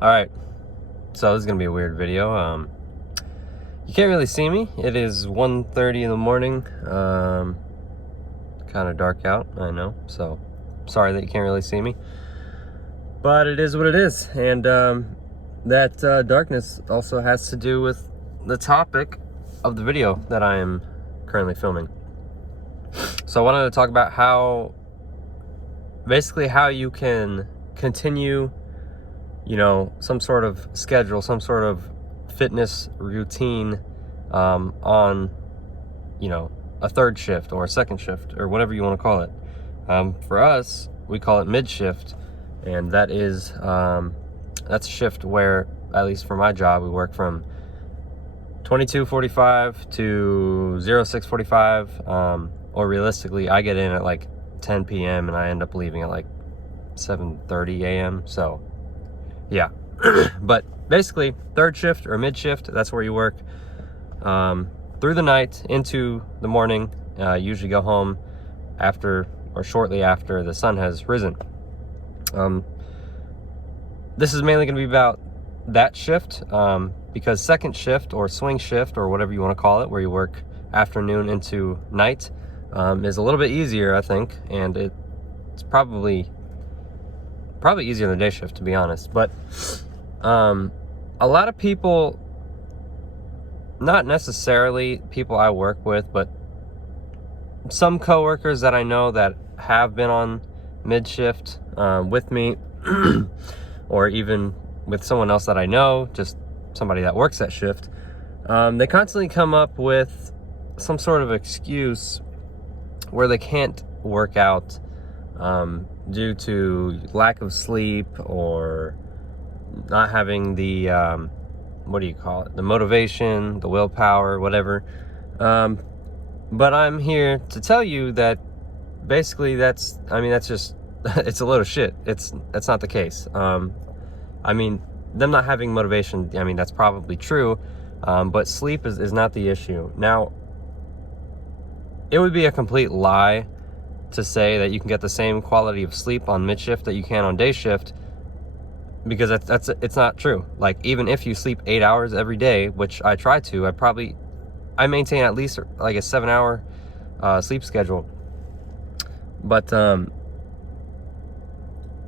Alright, so this is gonna be a weird video. You can't really see me. It is 1:30 in the morning. Kind of dark out, I know, so sorry that you can't really see me. But it is what it is, and that darkness also has to do with the topic of the video that I am currently filming. So I wanted to talk about how you can continue, some sort of schedule, some sort of fitness routine on, a third shift or a second shift or whatever you want to call it. For us, we call it Midshift, and that is that's a shift where, at least for my job, we work from 22:45 to 06:45, or realistically, I get in at like 10 p.m. and I end up leaving at like 7:30 a.m. So, yeah. But basically, third shift or mid shift, that's where you work through the night into the morning. Usually go home after or shortly after the sun has risen. This is mainly going to be about that shift, because second shift or swing shift or whatever you want to call it, where you work afternoon into night, is a little bit easier, I think, and it's probably easier than day shift, to be honest. But a lot of people, not necessarily people I work with, but some coworkers that I know that have been on mid shift with me, or even with someone else that I know, just somebody that works that shift, they constantly come up with some sort of excuse where they can't work out due to lack of sleep or not having the the motivation, the willpower, whatever. But I'm here to tell you that basically that's just it's a load of shit. That's not the case. Them not having motivation, that's probably true, but sleep is not the issue. Now, it would be a complete lie to say that you can get the same quality of sleep on mid shift that you can on day shift, because it's not true. Like, even if you sleep 8 hours every day, which I try to, I maintain at least like a 7-hour sleep schedule. But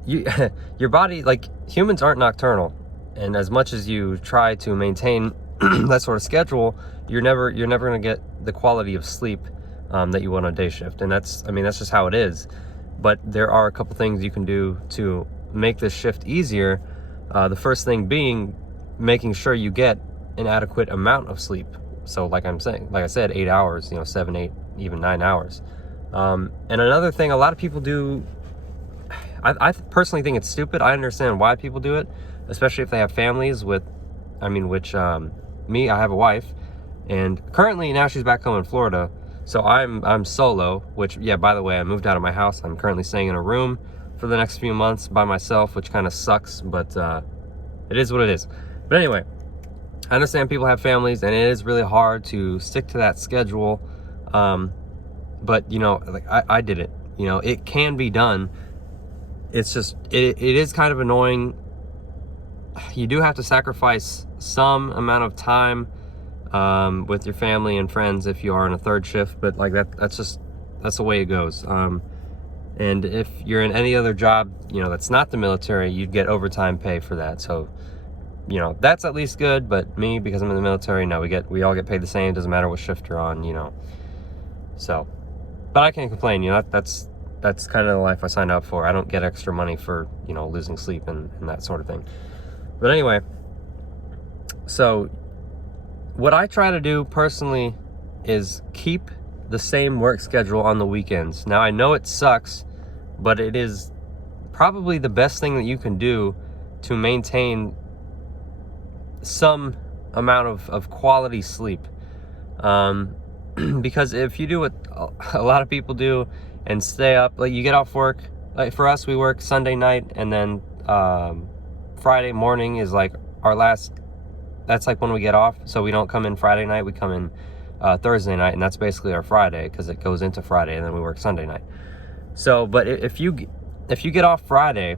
your body, like, humans aren't nocturnal, and as much as you try to maintain that sort of schedule, you're never going to get the quality of sleep that you want on day shift. And that's just how it is. But there are a couple things you can do to make this shift easier. The first thing being making sure you get an adequate amount of sleep. So like I said, 8 hours, 7, 8, even 9 hours. And another thing a lot of people do, I personally think it's stupid. I understand why people do it, especially if they have families me, I have a wife, and currently now she's back home in Florida. So I'm solo, which, yeah, by the way, I moved out of my house. I'm currently staying in a room for the next few months by myself, which kind of sucks, but it is what it is. But anyway, I understand people have families, and it is really hard to stick to that schedule. But, I did it. It can be done. It's just, it is kind of annoying. You do have to sacrifice some amount of time with your family and friends if you are on a third shift, but like that's the way it goes. And if you're in any other job, that's not the military, you'd get overtime pay for that. So, that's at least good. But me, because I'm in the military, no, we all get paid the same. Doesn't matter what shift you're on, So, but I can't complain. That's kind of the life I signed up for. I don't get extra money for, losing sleep and that sort of thing. But anyway, so what I try to do personally is keep the same work schedule on the weekends. Now, I know it sucks, but it is probably the best thing that you can do to maintain some amount of quality sleep. Because if you do what a lot of people do and stay up, like, you get off work, like for us, we work Sunday night, and then Friday morning is like our last, that's like when we get off. So we don't come in Friday night, we come in Thursday night, and that's basically our Friday, because it goes into Friday, and then we work Sunday night. So, but if you get off Friday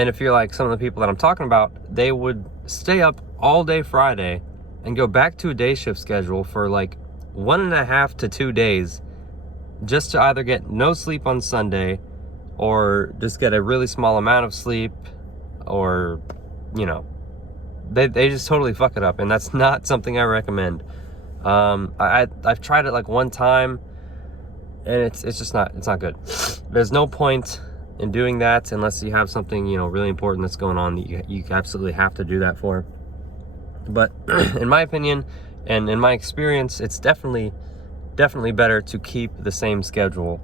And if you're like some of the people that I'm talking about, they would stay up all day Friday and go back to a day shift schedule for like 1.5 to 2 days just to either get no sleep on Sunday or just get a really small amount of sleep, or, you know, they just totally fuck it up. And that's not something I recommend. I've tried it like one time, and it's just not, it's not good. There's no point in doing that unless you have something, you know, really important that's going on that you absolutely have to do that for. But in my opinion and in my experience, it's definitely better to keep the same schedule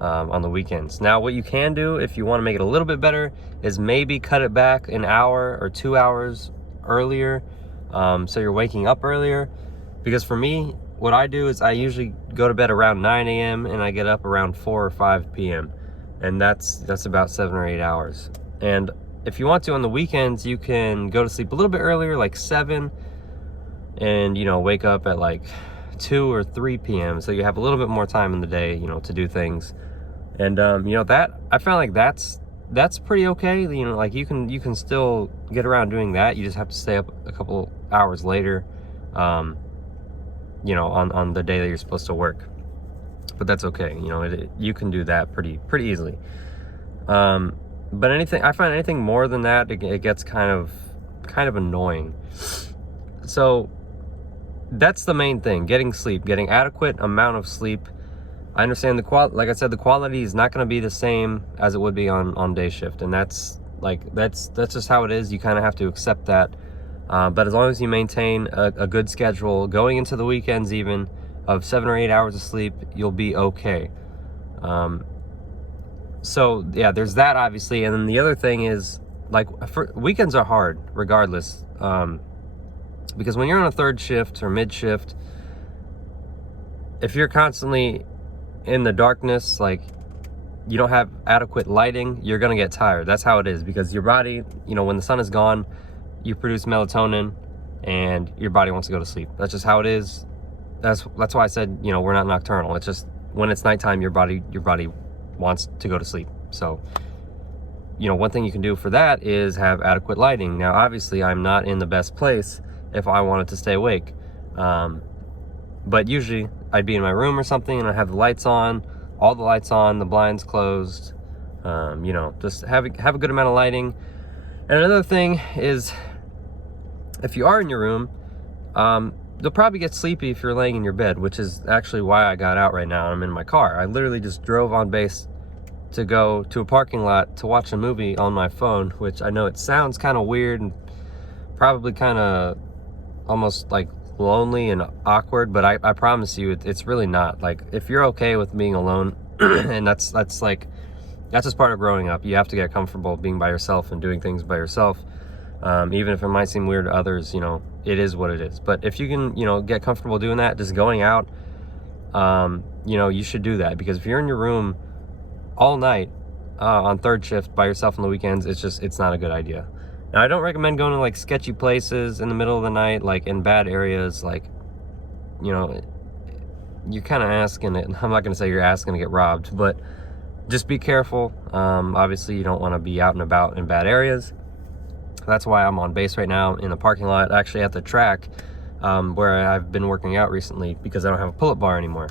on the weekends. Now, what you can do if you want to make it a little bit better is maybe cut it back an hour or 2 hours earlier, so you're waking up earlier. Because for me, what I do is I usually go to bed around 9 a.m. and I get up around 4 or 5 p.m. and that's about 7 or 8 hours. And if you want to on the weekends, you can go to sleep a little bit earlier, like 7, and, you know, wake up at like 2 or 3 p.m. so you have a little bit more time in the day, you know, to do things. And you know, that I found like that's pretty okay. You know, like you can still get around doing that. You just have to stay up a couple hours later, you know, on the day that you're supposed to work. But that's okay. You know, you can do that pretty easily. But I find anything more than that, it gets kind of annoying. So that's the main thing: getting sleep, getting adequate amount of sleep. I understand like I said, the quality is not going to be the same as it would be on day shift, and that's just how it is. You kind of have to accept that. But as long as you maintain a good schedule going into the weekends, even of 7 or 8 hours of sleep, you'll be okay. So yeah, there's that, obviously. And then the other thing is, like, weekends are hard regardless, because when you're on a third shift or mid shift, if you're constantly in the darkness, like you don't have adequate lighting, you're gonna get tired. That's how it is, because your body, you know, when the sun is gone, you produce melatonin and your body wants to go to sleep. That's just how it is. That's why I said, you know, we're not nocturnal. It's just when it's nighttime, your body wants to go to sleep. So, you know, one thing you can do for that is have adequate lighting. Now, obviously, I'm not in the best place if I wanted to stay awake. But usually I'd be in my room or something and I have the lights on, all the lights on, the blinds closed, you know, just have a good amount of lighting. And another thing is, if you are in your room, you'll probably get sleepy if you're laying in your bed, which is actually why I got out right now. I'm in my car. I literally just drove on base to go to a parking lot to watch a movie on my phone, which I know it sounds kind of weird and probably kind of almost like lonely and awkward, but I promise you it's really not. Like, if you're okay with being alone, and that's just part of growing up. You have to get comfortable being by yourself and doing things by yourself, even if it might seem weird to others. You know, it is what it is. But if you can, you know, get comfortable doing that, just going out, you know, you should do that. Because if you're in your room all night on third shift by yourself on the weekends, it's not a good idea. Now, I don't recommend going to like sketchy places in the middle of the night, like in bad areas. Like, you know, you're kind of asking it. I'm not going to say you're asking to get robbed, but just be careful. Obviously, you don't want to be out and about in bad areas. That's why I'm on base right now in the parking lot, actually at the track, where I've been working out recently, because I don't have a pull-up bar anymore.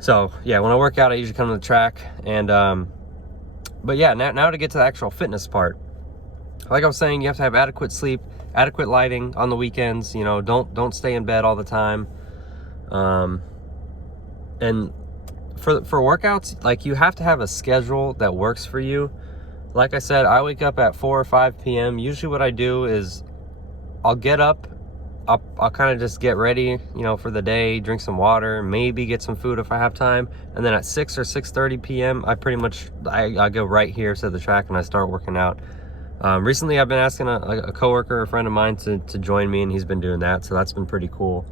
So yeah, when I work out, I usually come to the track. And but yeah, now to get to the actual fitness part. Like I was saying, you have to have adequate sleep, adequate lighting on the weekends. You know, don't stay in bed all the time. And for workouts, like, you have to have a schedule that works for you. Like I said, I wake up at 4 or 5 p.m. Usually what I do is I'll get up, I'll kind of just get ready, you know, for the day, drink some water, maybe get some food if I have time. And then at 6 or 6:30 p.m., I go right here to the track and I start working out. Recently, I've been asking a coworker, a friend of mine, to join me, and he's been doing that. So that's been pretty cool.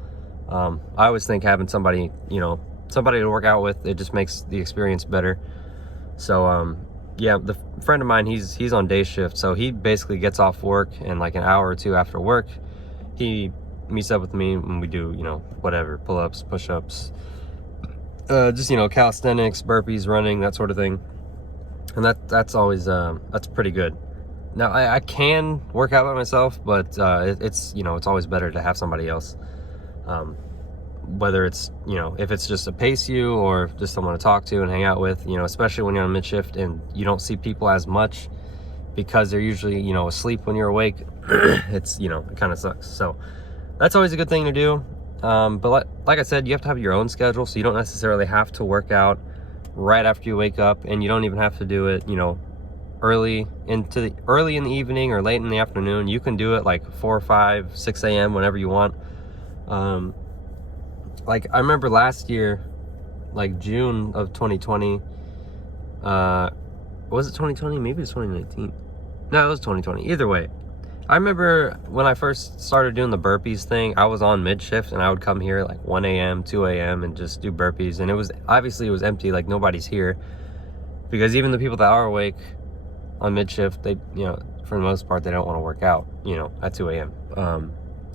I always think having somebody to work out with, it just makes the experience better. So, yeah, the friend of mine, he's on day shift. So he basically gets off work, and like an hour or two after work, he meets up with me and we do, you know, whatever, pull-ups, push-ups, just, you know, calisthenics, burpees, running, that sort of thing. And that's always, that's pretty good. Now I can work out by myself, but it's, you know, it's always better to have somebody else. Whether it's, you know, if it's just to pace you or just someone to talk to and hang out with, you know, especially when you're on mid-shift and you don't see people as much because they're usually, you know, asleep when you're awake. It's, you know, it kind of sucks. So that's always a good thing to do. But like I said, you have to have your own schedule, so you don't necessarily have to work out right after you wake up, and you don't even have to do it, you know, early in the evening or late in the afternoon. You can do it like 4, 5, 6 a.m. whenever you want. Like I remember last year, like June of 2020, was it 2020? Maybe it's 2019. No, it was 2020. Either way, I remember when I first started doing the burpees thing, I was on mid-shift and I would come here like 1 a.m., 2 a.m. and just do burpees. And it was empty, like nobody's here, because even the people that are awake on mid-shift, they, you know, for the most part, they don't want to work out, you know, at 2 a.m.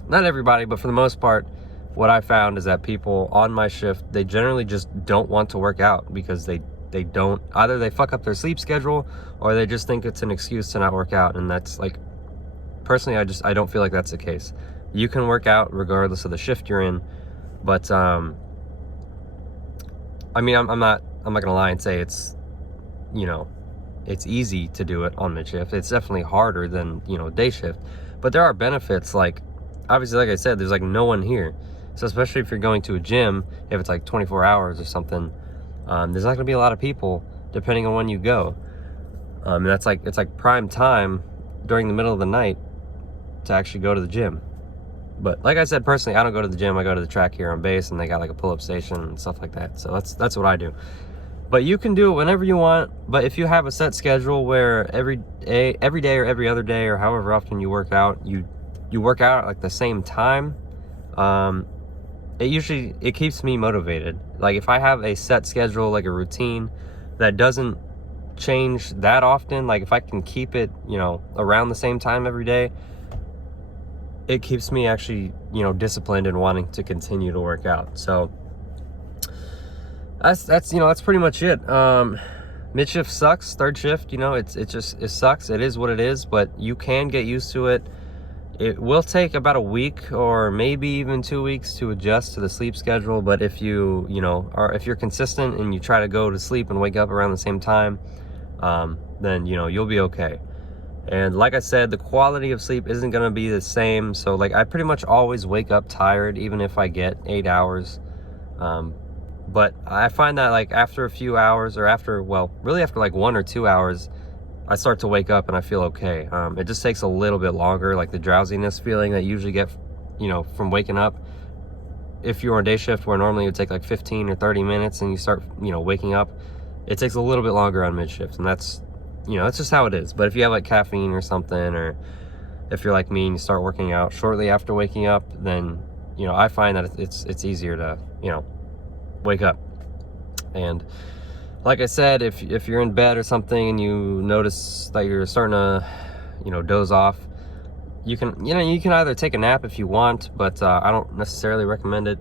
Not everybody, but for the most part, what I found is that people on my shift, they generally just don't want to work out because they don't, either they fuck up their sleep schedule or they just think it's an excuse to not work out. And that's like, personally, I don't feel like that's the case. You can work out regardless of the shift you're in, but I mean, I'm not gonna lie and say it's, you know, it's easy to do it on mid-shift. It's definitely harder than, you know, day shift, but there are benefits. Like, obviously, like I said, there's like no one here. So especially if you're going to a gym, if it's like 24 hours or something, there's not gonna be a lot of people depending on when you go. And that's like, it's like prime time during the middle of the night to actually go to the gym. But like I said, personally, I don't go to the gym. I go to the track here on base, and they got like a pull-up station and stuff like that. So that's what I do. But you can do it whenever you want. But if you have a set schedule where every day or every other day or however often you work out, you work out at like the same time, it keeps me motivated. Like if I have a set schedule, like a routine that doesn't change that often, like if I can keep it, you know, around the same time every day, it keeps me actually, you know, disciplined and wanting to continue to work out. So that's you know, that's pretty much it. Mid shift sucks. Third shift, you know, it sucks. It is what it is, but you can get used to it. It will take about a week or maybe even 2 weeks to adjust to the sleep schedule. But if you know, or if you're consistent and you try to go to sleep and wake up around the same time, then, you know, you'll be okay. And like I said, the quality of sleep isn't going to be the same. So like I pretty much always wake up tired, even if I get 8 hours. But I find that like after a few hours, or after like 1 or 2 hours, I start to wake up and I feel okay. It just takes a little bit longer, like the drowsiness feeling that you usually get, you know, from waking up. If you're on day shift, where normally it would take like 15 or 30 minutes and you start, you know, waking up, it takes a little bit longer on mid shift. And that's, you know, that's just how it is. But if you have like caffeine or something, or if you're like me and you start working out shortly after waking up, then, you know, I find that it's easier to, you know, wake up. And like I said, if you're in bed or something and you notice that you're starting to, you know, doze off, you can either take a nap if you want, but I don't necessarily recommend it.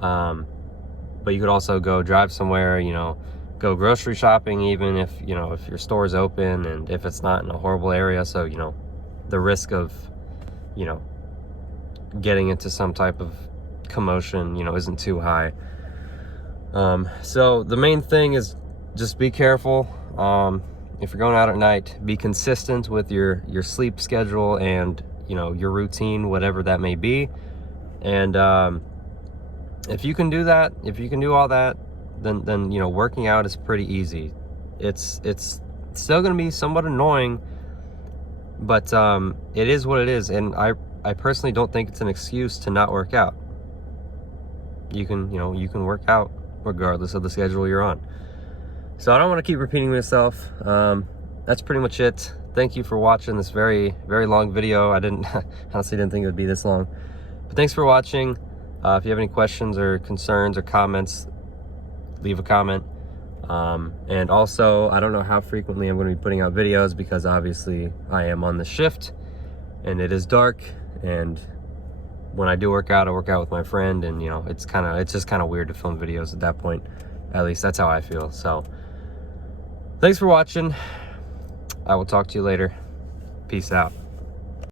But you could also go drive somewhere, you know, go grocery shopping, even if, you know, if your store is open and if it's not in a horrible area. So, you know, the risk of, you know, getting into some type of commotion, you know, isn't too high. So the main thing is just be careful. If you're going out at night, be consistent with your sleep schedule and, you know, your routine, whatever that may be. And if you can do that, if you can do all that, then you know, working out is pretty easy. It's still going to be somewhat annoying, but it is what it is. And I personally don't think it's an excuse to not work out. You can work out regardless of the schedule you're on. So I don't want to keep repeating myself. That's pretty much it. Thank you for watching this very, very long video. I honestly didn't think it would be this long, but thanks for watching. If you have any questions or concerns or comments, leave a comment. And also, I don't know how frequently I'm going to be putting out videos, because obviously I am on the shift and it is dark, and when I do work out, I work out with my friend, and you know, it's just kind of weird to film videos at that point. At least that's how I feel. So thanks for watching. I will talk to you later. Peace out.